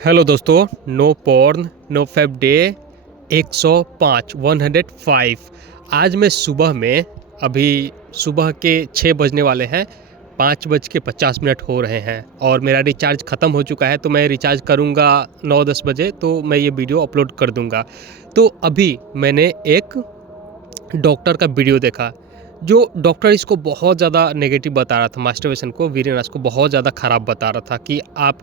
Hello दोस्तों, no porn no fap day 105 105। आज मैं सुबह में अभी सुबह के 6 बजने वाले हैं, 5:50 हो रहे हैं और मेरा रिचार्ज ख़त्म हो चुका है। तो मैं रिचार्ज करूँगा 9-10 बजे, तो मैं ये वीडियो अपलोड कर दूँगा। तो अभी मैंने एक डॉक्टर का वीडियो देखा, जो डॉक्टर इसको बहुत ज़्यादा नेगेटिव बता रहा था। मास्टरबेशन को, वीरेनास को बहुत ज़्यादा ख़राब बता रहा था कि आप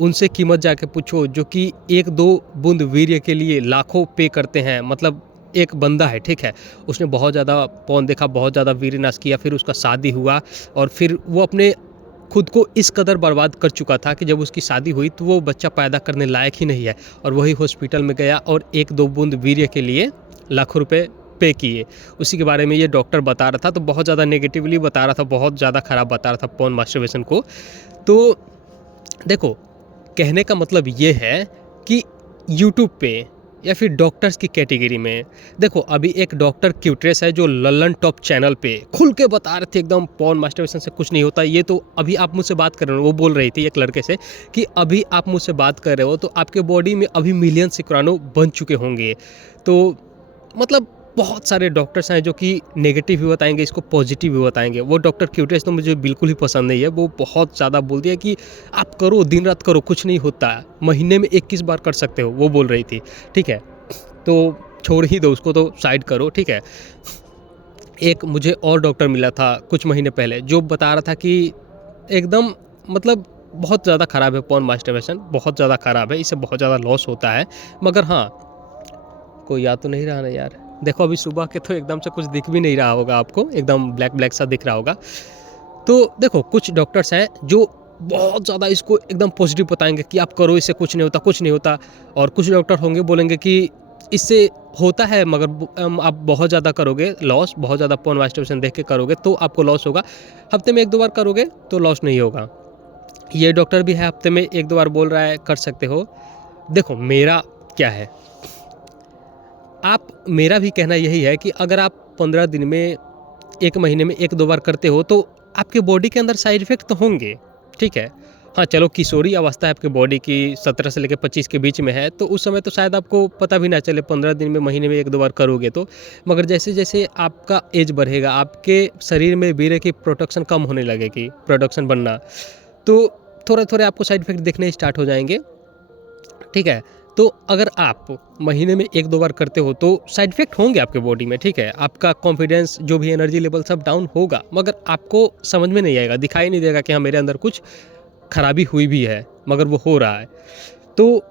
उनसे कीमत जाके पूछो जो कि 1-2 बूंद वीर्य के लिए लाखों पे करते हैं। मतलब एक बंदा है, ठीक है, उसने बहुत ज़्यादा पॉर्न देखा, बहुत ज़्यादा वीरेनास किया, फिर उसका शादी हुआ और फिर वो अपने खुद को इस कदर बर्बाद कर चुका था कि जब उसकी शादी हुई तो वो बच्चा पैदा करने लायक ही नहीं है, और वही हॉस्पिटल में गया और 1-2 बूंद वीर्य के लिए लाखों रुपए पे किए। उसी के बारे में ये डॉक्टर बता रहा था, तो बहुत ज़्यादा नेगेटिवली बता रहा था, बहुत ज़्यादा ख़राब बता रहा था पॉर्न मास्टरबेशन को। तो देखो, कहने का मतलब ये है कि यूट्यूब पे या फिर डॉक्टर्स की कैटेगरी में, देखो अभी एक डॉक्टर क्यूट्रेस है जो लल्लन टॉप चैनल पे खुल के बता रहे थे एकदम पॉर्न मास्टरबेशन से कुछ नहीं होता। ये तो अभी आप मुझसे बात कर रहे हो, वो बोल रही थी एक लड़के से कि अभी आप मुझसे बात कर रहे हो तो आपके बॉडी में अभी मिलियन शुक्राणु बन चुके होंगे। तो मतलब बहुत सारे डॉक्टर्स हैं जो कि नेगेटिव भी बताएंगे, इसको पॉजिटिव भी बताएंगे। वो डॉक्टर क्यूटेस तो मुझे बिल्कुल ही पसंद नहीं है। वो बहुत ज़्यादा बोल दिया कि आप करो, दिन रात करो, कुछ नहीं होता, महीने में 21 बार कर सकते हो, वो बोल रही थी। ठीक है, तो छोड़ ही दो उसको, तो साइड करो, ठीक है। एक मुझे और डॉक्टर मिला था कुछ महीने पहले, जो बता रहा था कि एकदम मतलब बहुत ज़्यादा ख़राब है पॉर्न मास्टरबेशन, बहुत ज़्यादा ख़राब है, इससे बहुत ज़्यादा लॉस होता है। मगर हाँ, कोई याद तो नहीं रहा ना यार। देखो अभी सुबह के तो एकदम से कुछ दिख भी नहीं रहा होगा आपको, एकदम ब्लैक ब्लैक सा दिख रहा होगा। तो देखो, कुछ डॉक्टर्स हैं जो बहुत ज़्यादा इसको एकदम पॉजिटिव बताएंगे कि आप करो, इससे कुछ नहीं होता, कुछ नहीं होता। और कुछ डॉक्टर होंगे बोलेंगे कि इससे होता है, मगर आप बहुत ज़्यादा करोगे लॉस, बहुत ज़्यादा पॉर्न मास्टरबेशन देख के करोगे तो आपको लॉस होगा। हफ्ते में 1-2 बार करोगे तो लॉस नहीं होगा। ये डॉक्टर भी है हफ्ते में 1-2 बार बोल रहा है कर सकते हो। देखो मेरा क्या है, आप, मेरा भी कहना यही है कि अगर आप 15 दिन में, 1 महीने में 1-2 बार करते हो तो आपके बॉडी के अंदर साइड इफ़ेक्ट तो होंगे, ठीक है। हाँ, चलो किशोरी अवस्था है आपके बॉडी की, 17 से लेकर 25 के बीच में है, तो उस समय तो शायद आपको पता भी ना चले, 15 दिन में, महीने में 1-2 बार करोगे तो। मगर जैसे-जैसे आपका एज बढ़ेगा, आपके शरीर में वीर्य की प्रोडक्शन कम होने लगेगी, प्रोडक्शन बनना, तो थोड़े-थोड़े आपको साइड इफ़ेक्ट दिखने स्टार्ट हो जाएँगे, ठीक है। तो अगर आप महीने में 1-2 बार करते हो तो साइड इफ़ेक्ट होंगे आपके बॉडी में, ठीक है। आपका कॉन्फिडेंस, जो भी एनर्जी लेवल सब डाउन होगा, मगर आपको समझ में नहीं आएगा, दिखाई नहीं देगा कि हाँ मेरे अंदर कुछ खराबी हुई भी है, मगर वो हो रहा है। तो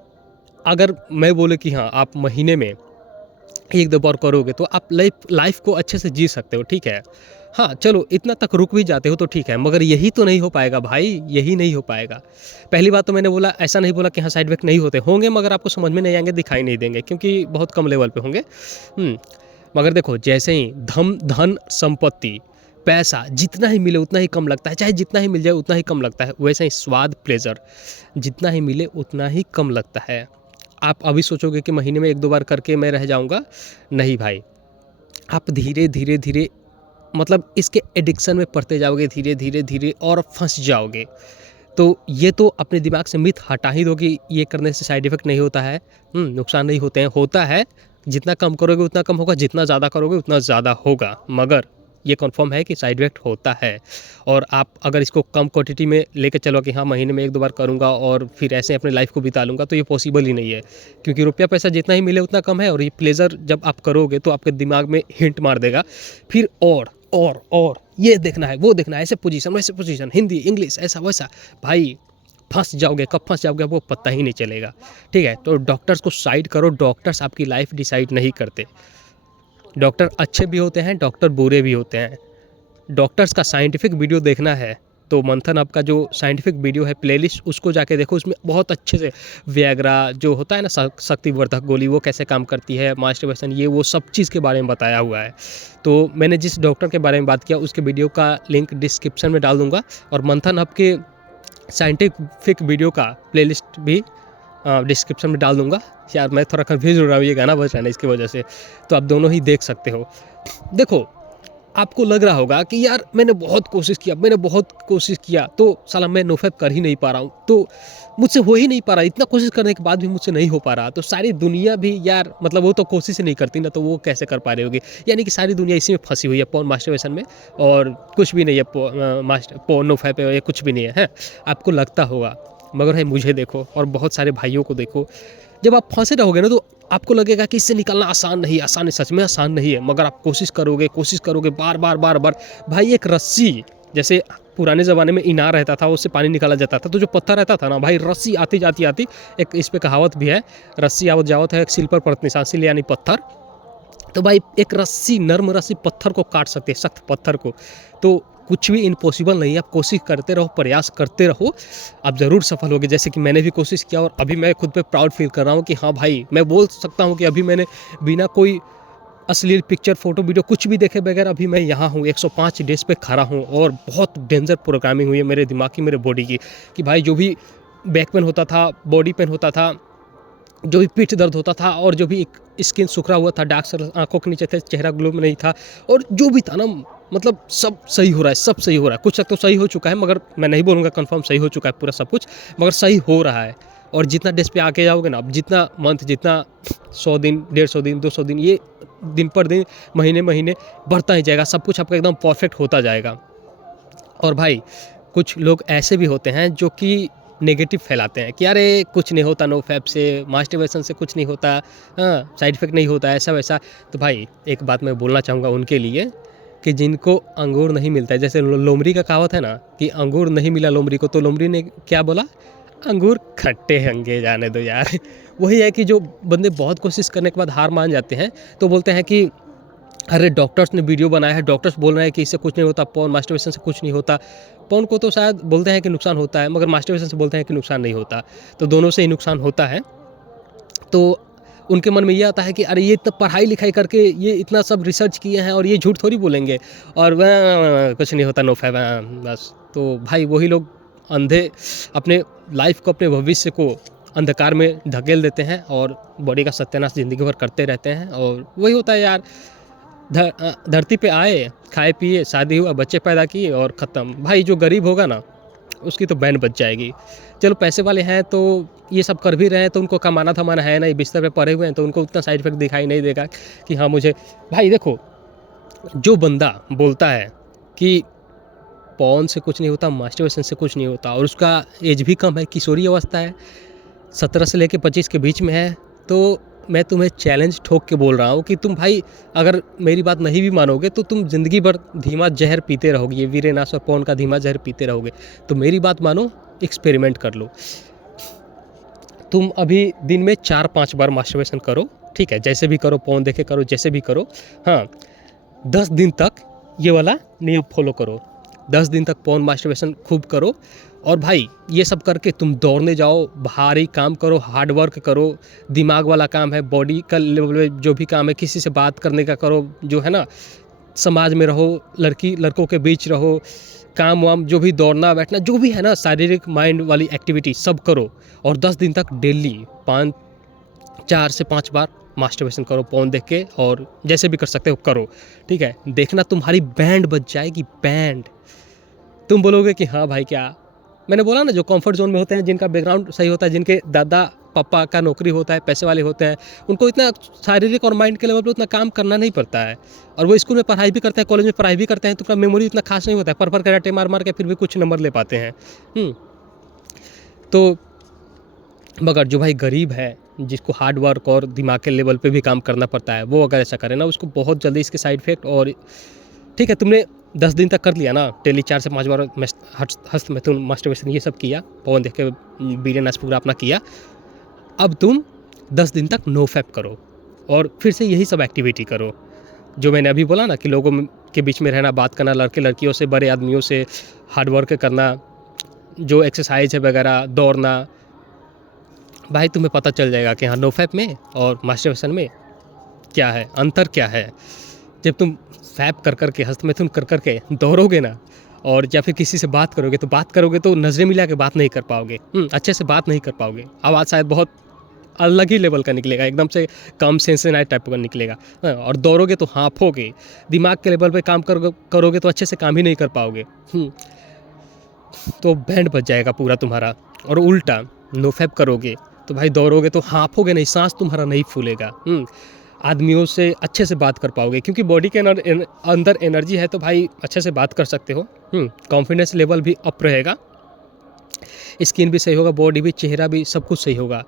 अगर मैं बोले कि हाँ आप महीने में 1-2 बार करोगे तो आप लाइफ को अच्छे से जी सकते हो, ठीक है। हाँ, चलो इतना तक रुक भी जाते हो तो ठीक है, मगर यही तो नहीं हो पाएगा भाई, यही नहीं हो पाएगा। पहली बात तो मैंने बोला, ऐसा नहीं बोला कि हाँ साइड इफ़ेक्ट नहीं होते, होंगे, मगर आपको समझ में नहीं आएँगे, दिखाई नहीं देंगे, क्योंकि बहुत कम लेवल पे होंगे। मगर देखो, जैसे ही धन, संपत्ति, पैसा जितना ही मिले उतना ही कम लगता है, चाहे जितना ही मिल जाए उतना ही कम लगता है, वैसे ही स्वाद, प्लेज़र जितना ही मिले उतना ही कम लगता है। आप अभी सोचोगे कि महीने में 1-2 बार करके मैं रह जाऊँगा, नहीं भाई। आप धीरे-धीरे मतलब इसके एडिक्शन में पड़ते जाओगे, धीरे-धीरे और फँस जाओगे। तो ये तो अपने दिमाग से मिथ हटा ही दो कि ये करने से साइड इफ़ेक्ट नहीं होता है, नुकसान नहीं होते हैं। होता है, जितना कम करोगे उतना कम होगा, जितना ज़्यादा करोगे उतना ज़्यादा होगा, मगर ये कन्फर्म है कि साइड इफ़ेक्ट होता है। और आप अगर इसको कम क्वांटिटी में लेके चलो कि हाँ महीने में 1-2 बार करूँगा और फिर ऐसे अपनी लाइफ़ को बिता लूँगा, तो ये पॉसिबल ही नहीं है। क्योंकि रुपया पैसा जितना ही मिले उतना कम है, और ये प्लेज़र जब आप करोगे तो आपके दिमाग में हिंट मार देगा, फिर और ये देखना है, वो देखना है, ऐसे पोजीशन, वैसे पोजीशन, हिंदी, इंग्लिश, ऐसा वैसा। भाई फँस जाओगे, कब फँस जाओगे आपको पता ही नहीं चलेगा, ठीक है। तो डॉक्टर्स को साइड करो, डॉक्टर्स आपकी लाइफ डिसाइड नहीं करते। डॉक्टर अच्छे भी होते हैं, डॉक्टर बुरे भी होते हैं। डॉक्टर्स का साइंटिफिक वीडियो देखना है तो मंथन आपका जो साइंटिफिक वीडियो है प्लेलिस्ट, उसको जाके देखो, उसमें बहुत अच्छे से वियाग्रा जो होता है ना, शक्तिवर्धक गोली, वो कैसे काम करती है, मास्टरबेशन, ये वो सब चीज़ के बारे में बताया हुआ है। तो मैंने जिस डॉक्टर के बारे में बात किया उसके वीडियो का लिंक डिस्क्रिप्शन में डाल दूँगा, और मंथन आपके साइंटिफिक वीडियो का प्लेलिस्ट भी डिस्क्रिप्शन में डाल दूँगा। यार मैं थोड़ा कन्फ्यूज़ हो रहा हूँ, ये गाना बज रहा है ना इसकी वजह से, तो आप दोनों ही देख सकते हो। देखो, आपको लग रहा होगा कि यार मैंने बहुत कोशिश किया तो साला मैं नोफैप कर ही नहीं पा रहा हूँ, तो मुझसे हो ही नहीं पा रहा, इतना कोशिश करने के बाद भी मुझसे नहीं हो पा रहा। तो सारी दुनिया भी यार मतलब वो तो कोशिश ही नहीं करती ना, तो वो कैसे कर पा रही होगी। यानी कि सारी दुनिया इसी में फंसी हुई है, पोर्न मास्टरबेशन में, और कुछ भी नहीं है पोर्न नोफैप है, कुछ भी नहीं है, आपको लगता होगा। मगर भाई मुझे देखो और बहुत सारे भाइयों को देखो, जब आप फंसे रहोगे ना तो आपको लगेगा कि इससे निकलना आसान नहीं, सच में आसान नहीं है। मगर आप कोशिश करोगे बार बार। भाई एक रस्सी, जैसे पुराने ज़माने में इनार रहता था, उससे पानी निकाला जाता था, तो जो पत्थर रहता था ना भाई, रस्सी आती एक इस पे कहावत भी है, रस्सी आवत जावत है एक सिल पर परत निशान, सिल यानी पत्थर। तो भाई एक रस्सी, नर्म रस्सी पत्थर को काट सकते है, सख्त पत्थर को। तो कुछ भी इम्पॉसिबल नहीं है, आप कोशिश करते रहो, प्रयास करते रहो, आप ज़रूर सफल होगे। जैसे कि मैंने भी कोशिश किया और अभी मैं खुद पे प्राउड फील कर रहा हूँ कि हाँ भाई, मैं बोल सकता हूँ कि अभी मैंने बिना कोई अश्लील पिक्चर, फोटो, वीडियो कुछ भी देखे बगैर अभी मैं यहाँ हूँ, 105 डेज पे खड़ा हूँ। और बहुत डेंजर प्रोग्रामिंग हुई है मेरे दिमाग की, मेरे बॉडी की, कि भाई जो भी बैक पेन होता था, बॉडी पेन होता था, जो भी पीठ दर्द होता था, और जो भी स्किन सूखा हुआ था, डार्क सर्कल आंखों के नीचे थे, चेहरा ग्लो में नहीं था, और जो भी था ना, मतलब सब सही हो रहा है, सब सही हो रहा है। कुछ तक तो सही हो चुका है, मगर मैं नहीं बोलूँगा कंफर्म सही हो चुका है पूरा सब कुछ, मगर सही हो रहा है। और जितना डेज पे आके जाओगे ना, अब जितना मंथ, जितना 100 दिन, 150 दिन, 200 दिन, ये दिन पर दिन, महीने बढ़ता ही जाएगा, सब कुछ आपका एकदम परफेक्ट होता जाएगा। और भाई कुछ लोग ऐसे भी होते हैं जो कि नेगेटिव फैलाते हैं कि अरे कुछ नहीं होता नोफैप से, मास्टरबेशन से कुछ नहीं होता, हाँ साइड इफेक्ट नहीं होता, ऐसा वैसा। तो भाई एक बात मैं बोलना चाहूँगा उनके लिए कि जिनको अंगूर नहीं मिलता है, जैसे लोमड़ी का कहावत है ना कि अंगूर नहीं मिला लोमड़ी को, तो लोमड़ी ने क्या बोला, अंगूर खट्टे होंगे, जाने दो यार। वही है कि जो बंदे बहुत कोशिश करने के बाद हार मान जाते हैं, तो बोलते हैं कि अरे डॉक्टर्स ने वीडियो बनाया है, डॉक्टर्स बोल रहे हैं कि इससे कुछ नहीं होता, पोर्न मास्टरबेशन से कुछ नहीं होता। पोर्न को तो शायद बोलते हैं कि नुकसान होता है, मगर मास्टरबेशन से बोलते हैं कि नुकसान नहीं होता, तो दोनों से ही नुकसान होता है। तो उनके मन में ये आता है कि अरे ये इतना पढ़ाई लिखाई करके ये इतना सब रिसर्च किए हैं और ये झूठ थोड़ी बोलेंगे, और वह कुछ नहीं होता, नो फैब, बस। तो भाई वही लोग अंधे अपने लाइफ को, अपने भविष्य को अंधकार में धकेल देते हैं और बॉडी का सत्यानाश ज़िंदगी भर करते रहते हैं। और वही होता है यार, धरती पे आए, खाए पिए, शादी हुआ, बच्चे पैदा किए और ख़त्म। भाई जो गरीब होगा ना, उसकी तो बैंड बच जाएगी। चलो पैसे वाले हैं तो ये सब कर भी रहे हैं, तो उनको कमाना धमाना है नहीं, बिस्तर पे पड़े हुए हैं, तो उनको उतना साइड इफेक्ट दिखाई नहीं देगा कि हाँ मुझे। भाई देखो, जो बंदा बोलता है कि पॉर्न से कुछ नहीं होता, मास्टरबेशन से कुछ नहीं होता, और उसका एज भी कम है, किशोरी अवस्था है, 17 से लेकर 25 के बीच में है, तो मैं तुम्हें चैलेंज ठोक के बोल रहा हूँ कि तुम भाई अगर मेरी बात नहीं भी मानोगे तो तुम ज़िंदगी भर धीमा जहर पीते रहोगे, ये वीरेनाश और पॉर्न का धीमा जहर पीते रहोगे। तो मेरी बात मानो, एक्सपेरिमेंट कर लो। तुम अभी दिन में 4-5 बार मास्टरबेशन करो, ठीक है, जैसे भी करो, पॉर्न देखे करो, जैसे भी करो, हाँ 10 दिन तक ये वाला नियम फॉलो करो, 10 दिन तक पॉर्न मास्टरबेशन खूब करो। और भाई ये सब करके तुम दौड़ने जाओ, भारी काम करो, हार्ड वर्क करो, दिमाग वाला काम है, बॉडी का लेवल में जो भी काम है, किसी से बात करने का करो, जो है ना, समाज में रहो, लड़की लड़कों के बीच रहो, काम वाम जो भी, दौड़ना बैठना जो भी है ना, शारीरिक माइंड वाली एक्टिविटी सब करो। और 10 दिन तक डेली 4 से 5 बार मास्टरबेशन करो पॉर्न देख के, और जैसे भी कर सकते हो करो, ठीक है। देखना तुम्हारी बैंड बच जाएगी, बैंड। तुम बोलोगे कि हाँ भाई, क्या मैंने बोला ना, जो कंफर्ट जोन में होते हैं, जिनका बैकग्राउंड सही होता है, जिनके दादा पापा का नौकरी होता है, पैसे वाले होते हैं, उनको इतना शारीरिक और माइंड के लेवल पे उतना काम करना नहीं पड़ता है। और वो स्कूल में पढ़ाई भी करते हैं, कॉलेज में पढ़ाई भी करते हैं, तो उनका मेमोरी इतना खास नहीं होता है, पर कराटे मार के फिर भी कुछ नंबर ले पाते हैं। तो मगर जो भाई गरीब है, जिसको हार्ड वर्क और दिमाग के लेवल पे भी काम करना पड़ता है, वो अगर ऐसा करे ना, उसको बहुत जल्दी इसके साइड इफेक्ट। और ठीक है, तुमने 10 दिन तक कर लिया ना, डेली 4 से 5 बार हस्त में तुम मास्टरबेशन ये सब किया, पवन देख के वीरेनाश पूरा अपना किया, अब तुम 10 दिन तक नो फैप करो और फिर से यही सब एक्टिविटी करो जो मैंने अभी बोला ना, कि लोगों के बीच में रहना, बात करना, लड़के लड़कियों से, बड़े आदमियों से, हार्ड वर्क करना, जो एक्सरसाइज है वगैरह, दौड़ना। भाई तुम्हें पता चल जाएगा कि हाँ नो फैप में और मास्टरबेशन में क्या है, अंतर क्या है। जब तुम फैप कर के, हस्त में तुम कर के दौड़ोगे ना, और या फिर किसी से बात करोगे तो नज़रें मिला के बात नहीं कर पाओगे, अच्छे से बात नहीं कर पाओगे, आवाज़ शायद बहुत अलग ही लेवल का निकलेगा, एकदम से कम सेंसेनाइज टाइप का निकलेगा। हाँ, और दौड़ोगे तो हाँफोगे, दिमाग के लेवल पे काम करोगे तो अच्छे से काम ही नहीं कर पाओगे। तो बैंड बच जाएगा पूरा तुम्हारा। और उल्टा नो फैप करोगे तो भाई दौड़ोगे तो हाँफोगे नहीं, सांस तुम्हारा नहीं फूलेगा। आदमियों से अच्छे से बात कर पाओगे, क्योंकि बॉडी के अंदर एनर्जी है तो भाई अच्छे से बात कर सकते हो। कॉन्फिडेंस लेवल भी अप रहेगा, स्किन भी सही होगा, बॉडी भी, चेहरा भी, सब कुछ सही होगा।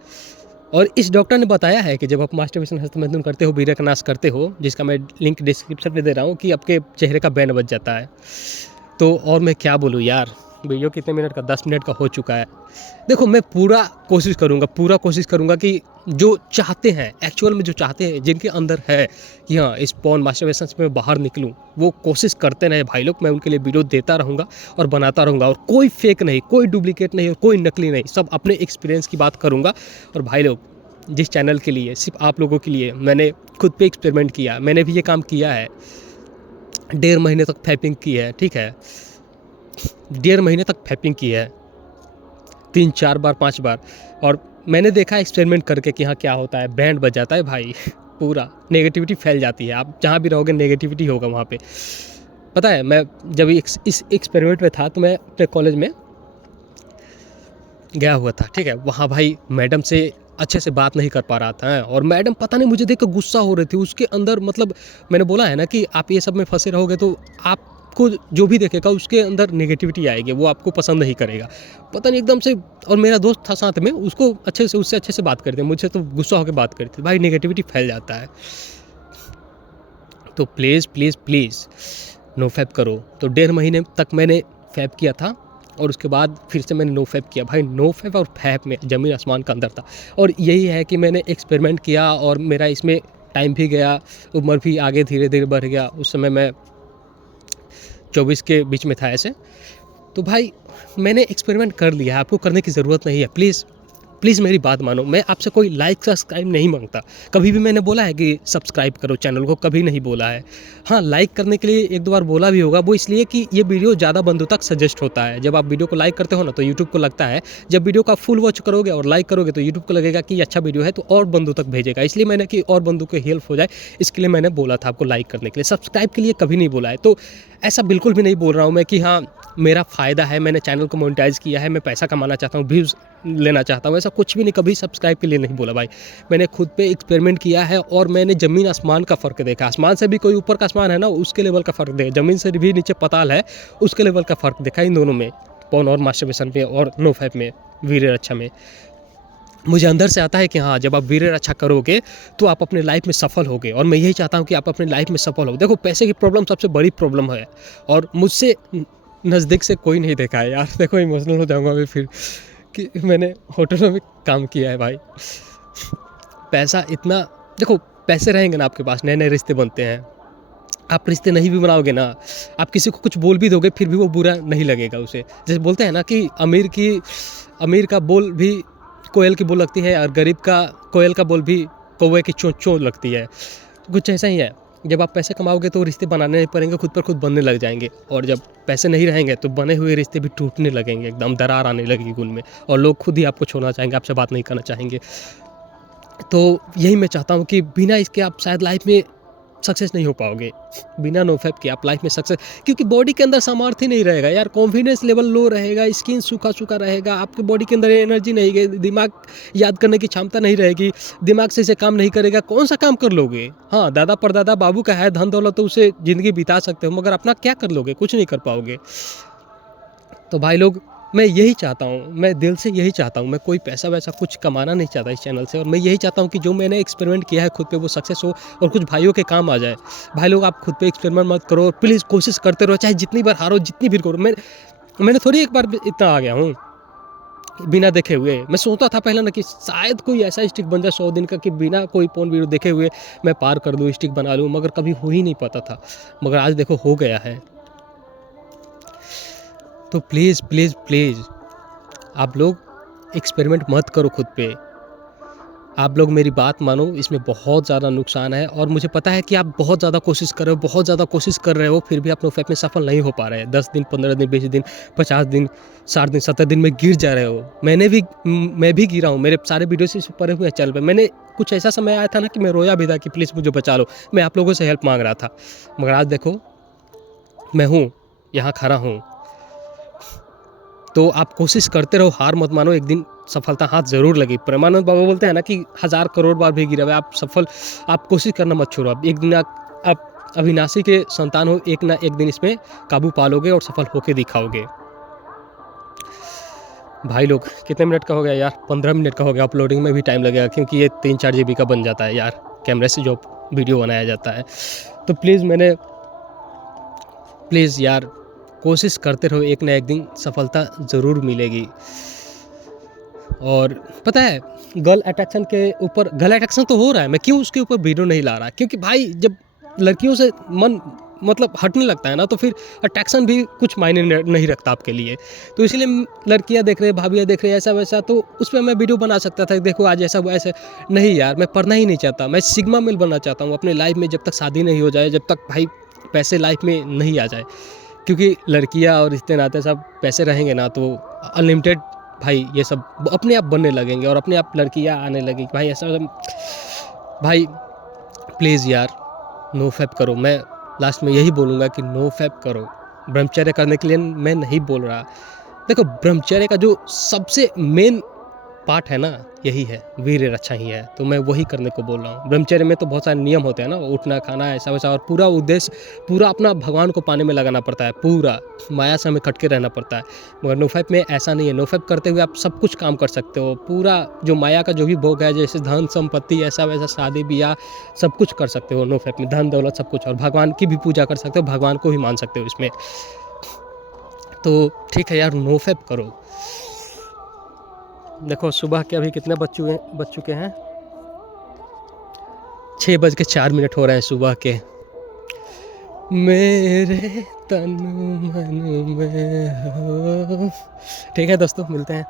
और इस डॉक्टर ने बताया है कि जब आप मास्टरबेशन हस्तमैथुन करते हो, वीर्य का नाश करते हो, जिसका मैं लिंक डिस्क्रिप्शन में दे रहा हूँ, कि आपके चेहरे का बैंड बच जाता है। तो और मैं क्या बोलूँ यार, वीडियो कितने मिनट का, 10 मिनट का हो चुका है। देखो मैं पूरा कोशिश करूँगा कि जो चाहते हैं, एक्चुअल में जो चाहते हैं, जिनके अंदर है कि हाँ इस पॉर्न मास्टरबेशन से मैं बाहर निकलूँ, वो कोशिश करते रहे भाई लोग। मैं उनके लिए वीडियो देता रहूँगा और बनाता रहूँगा, और कोई फेक नहीं, कोई डुप्लीकेट नहीं और कोई नकली नहीं, सब अपने एक्सपीरियंस की बात करूँगा। और भाई लोग, जिस चैनल के लिए, सिर्फ आप लोगों के लिए मैंने खुद पे एक्सपेरिमेंट किया, मैंने भी ये काम किया है। 1.5 महीने तक फैपिंग की है, ठीक है, 1.5 महीने तक फैपिंग की है, 3-4 बार 5 बार। और मैंने देखा एक्सपेरिमेंट करके कि हाँ क्या होता है, बैंड बज जाता है भाई। पूरा नेगेटिविटी फैल जाती है, आप जहाँ भी रहोगे नेगेटिविटी होगा वहाँ पे। पता है, मैं जब इस एक्सपेरिमेंट में था तो मैं अपने कॉलेज में गया हुआ था, ठीक है। वहाँ भाई मैडम से अच्छे से बात नहीं कर पा रहा था, और मैडम पता नहीं मुझे देख कर गुस्सा हो रही थी। उसके अंदर मतलब मैंने बोला है ना कि आप ये सब में फंसे रहोगे तो आपको जो भी देखेगा उसके अंदर नेगेटिविटी आएगी, वो आपको पसंद नहीं करेगा। पता नहीं एकदम से, और मेरा दोस्त था साथ में, उसको उससे अच्छे से बात करते, मुझसे तो गुस्सा होकर बात करते। भाई नेगेटिविटी फैल जाता है। तो please please please no fap करो। तो 1.5 महीने तक मैंने फैप किया था, और उसके बाद फिर से मैंने नो फैप किया। भाई नो फैप और फैप में ज़मीन आसमान का अंदर था। और यही है कि मैंने एक्सपेरिमेंट किया, और मेरा इसमें टाइम भी गया, उम्र भी आगे धीरे धीरे बढ़ गया। उस समय मैं 24 के बीच में था ऐसे। तो भाई मैंने एक्सपेरिमेंट कर लिया है, आपको करने की ज़रूरत नहीं है। प्लीज़ प्लीज़ मेरी बात मानो, मैं आपसे कोई लाइक सब्सक्राइब नहीं मांगता। कभी भी मैंने बोला है कि सब्सक्राइब करो चैनल को, कभी नहीं बोला है। हाँ, लाइक करने के लिए 1-2 बार बोला भी होगा, वो इसलिए कि ये वीडियो ज़्यादा बंदों तक सजेस्ट होता है। जब आप वीडियो को लाइक करते हो ना, तो यूट्यूब को लगता है, जब वीडियो का फुल वॉच करोगे और लाइक करोगे तो यूट्यूब को लगेगा कि अच्छा वीडियो है, तो और बंदों तक भेजेगा। इसलिए मैंने कि और बंदों को हेल्प हो जाए, इसके लिए मैंने बोला था आपको लाइक करने के लिए। सब्सक्राइब के लिए कभी नहीं बोला है। तो ऐसा बिल्कुल भी नहीं बोल रहा हूँ मैं कि हाँ मेरा फ़ायदा है, मैंने चैनल को मोनेटाइज़ किया है, मैं पैसा कमाना चाहता हूँ, व्यूज़ लेना चाहता हूँ, ऐसा कुछ भी नहीं। कभी सब्सक्राइब के लिए नहीं बोला भाई। मैंने खुद पे एक्सपेरिमेंट किया है, और मैंने ज़मीन आसमान का फ़र्क देखा। आसमान से भी कोई ऊपर का आसमान है ना, उसके लेवल का फ़र्क देखा। ज़मीन से भी नीचे पाताल है, उसके लेवल का फ़र्क देखा इन दोनों में, पॉर्न और मास्टरबेशन में और नो फैप में, वीर्य रक्षा में। मुझे अंदर से आता है कि हाँ जब आप वीर्य रक्षा करोगे तो आप अपने लाइफ में सफल होगे, और मैं यही चाहता हूँ कि आप अपने लाइफ में सफल हो। देखो पैसे की प्रॉब्लम सबसे बड़ी प्रॉब्लम है, और मुझसे नज़दीक से कोई नहीं देखा है यार। देखो इमोशनल हो जाऊँगा मैं फिर, कि मैंने होटलों में काम किया है भाई। पैसा इतना, देखो पैसे रहेंगे ना आपके पास, नए नए रिश्ते बनते हैं। आप रिश्ते नहीं भी बनाओगे ना, आप किसी को कुछ बोल भी दोगे फिर भी वो बुरा नहीं लगेगा उसे। जैसे बोलते हैं ना कि अमीर का बोल भी कोयल की बोल लगती है, और गरीब का कोयल का बोल भी कौवे की चोंच चोंच लगती है। कुछ ऐसा ही है, जब आप पैसे कमाओगे तो रिश्ते बनाने नहीं पड़ेंगे, खुद पर खुद बनने लग जाएंगे। और जब पैसे नहीं रहेंगे तो बने हुए रिश्ते भी टूटने लगेंगे, एकदम दरार आने लगेगी उनमें, और लोग खुद ही आपको छोड़ना चाहेंगे, आपसे बात नहीं करना चाहेंगे। तो यही मैं चाहता हूँ कि बिना इसके आप शायद लाइफ में सक्सेस नहीं हो पाओगे। बिना नो फैप के आप लाइफ में सक्सेस, क्योंकि बॉडी के अंदर सामर्थ्य नहीं रहेगा यार, कॉन्फिडेंस लेवल लो रहेगा, स्किन सूखा सूखा रहेगा, आपके बॉडी के अंदर एनर्जी नहीं है, दिमाग याद करने की क्षमता नहीं रहेगी, दिमाग से इसे काम नहीं करेगा, कौन सा काम कर लोगे। हाँ दादा परदादा बाबू का है धन दौलत, तो उसे ज़िंदगी बिता सकते हो, मगर अपना क्या कर लोगे, कुछ नहीं कर पाओगे। तो भाई लोग, मैं यही चाहता हूँ, मैं दिल से यही चाहता हूँ, मैं कोई पैसा वैसा कुछ कमाना नहीं चाहता इस चैनल से। और मैं यही चाहता हूँ कि जो मैंने एक्सपेरिमेंट किया है खुद पे वो सक्सेस हो, और कुछ भाइयों के काम आ जाए। भाई लोग आप खुद पे एक्सपेरिमेंट मत करो, प्लीज़ कोशिश करते रहो, चाहे जितनी बार हारो, जितनी भी करो। मैंने थोड़ी एक बार इतना आ गया हूँ बिना देखे हुए। मैं सोचता था पहले ना कि शायद कोई ऐसा स्टिक बन जाए 100 दिन का कि बिना कोई पोर्न वीडियो देखे हुए मैं पार कर दूँ, स्टिक बना लूँ, मगर कभी हो ही नहीं पाता था। मगर आज देखो हो गया है। तो प्लीज़ प्लीज़ प्लीज़ आप लोग एक्सपेरिमेंट मत करो खुद पे। आप लोग मेरी बात मानो, इसमें बहुत ज़्यादा नुकसान है और मुझे पता है कि आप बहुत ज़्यादा कोशिश कर रहे हो, बहुत ज़्यादा कोशिश कर रहे हो, फिर भी आप नोफेप में सफल नहीं हो पा रहे हैं। 10 दिन, 15 दिन, 20 दिन, 50 दिन, 60 दिन, 70 दिन में गिर जा रहे हो। मैं भी गिरा हूँ, मेरे सारे वीडियोस इस पड़े हुए हैं चैनल पे। मैंने कुछ ऐसा समय आया था ना कि मैं रोया भी था कि प्लीज़ मुझे बचा लो। मैं आप लोगों से हेल्प माँग रहा था, मगर आज देखो मैं हूँ, यहाँ खड़ा हूँ। तो आप कोशिश करते रहो, हार मत मानो, एक दिन सफलता हाथ ज़रूर लगी। प्रेमानंद बाबा बोलते हैं ना कि 1000 करोड़ बार भी गिरे हुए आप कोशिश करना मत छोड़ो। आप एक दिन आप अविनाशी के संतान हो, एक ना एक दिन इसमें काबू पालोगे और सफल होके दिखाओगे। भाई लोग कितने मिनट का हो गया यार? 15 मिनट का हो गया। अपलोडिंग में भी टाइम लगेगा क्योंकि ये 3-4 GB का बन जाता है यार, कैमरे से जो वीडियो बनाया जाता है। तो प्लीज़ यार कोशिश करते रहो, एक ना एक दिन सफलता ज़रूर मिलेगी। और पता है गर्ल अट्रैक्शन तो हो रहा है, मैं क्यों उसके ऊपर वीडियो नहीं ला रहा? क्योंकि भाई जब लड़कियों से मन मतलब हटने लगता है ना, तो फिर अट्रैक्शन भी कुछ मायने नहीं रखता आपके लिए। तो इसलिए लड़कियां देख रहे हैं, भाभियाँ देख रहे हैं, ऐसा वैसा, तो उस पर मैं वीडियो बना सकता था, देखो आज ऐसा ऐसे। नहीं यार, मैं पढ़ना ही नहीं चाहता, मैं सिग्मा मेल बनना चाहता हूँ अपने लाइफ में, जब तक शादी नहीं हो जाए, जब तक भाई पैसे लाइफ में नहीं आ जाए। क्योंकि लड़कियां और रिश्ते नाते सब पैसे रहेंगे ना, तो अनलिमिटेड भाई ये सब अपने आप बनने लगेंगे और अपने आप लड़कियां आने लगेंगी। भाई ऐसा भाई प्लीज़ यार नो फैप करो। मैं लास्ट में यही बोलूँगा कि नो फैप करो। ब्रह्मचर्य करने के लिए मैं नहीं बोल रहा। देखो ब्रह्मचर्य का जो सबसे मेन पार्ट है ना, यही है, वीर रक्षा ही है। तो मैं वही करने को बोल रहा हूँ। ब्रह्मचर्य में तो बहुत सारे नियम होते हैं ना, उठना, खाना, ऐसा वैसा, और पूरा उद्देश्य पूरा अपना भगवान को पाने में लगाना पड़ता है, पूरा माया से हमें कट रह पड़ता है। मगर नोफैप में ऐसा नहीं है। नोफैप करते हुए आप सब कुछ काम कर सकते हो, पूरा जो माया का जो भी भोग है, जैसे धन संपत्ति, ऐसा वैसा, शादी ब्याह, सब कुछ कर सकते हो नोफैप में, धन दौलत सब कुछ। और भगवान की भी पूजा कर सकते हो, भगवान को भी मान सकते हो इसमें। तो ठीक है यार, नोफैप करो। देखो सुबह के अभी कितने बज चुके हैं? 6:04 हो रहे हैं सुबह के। मेरे तन मन में हो। ठीक है दोस्तों, मिलते हैं।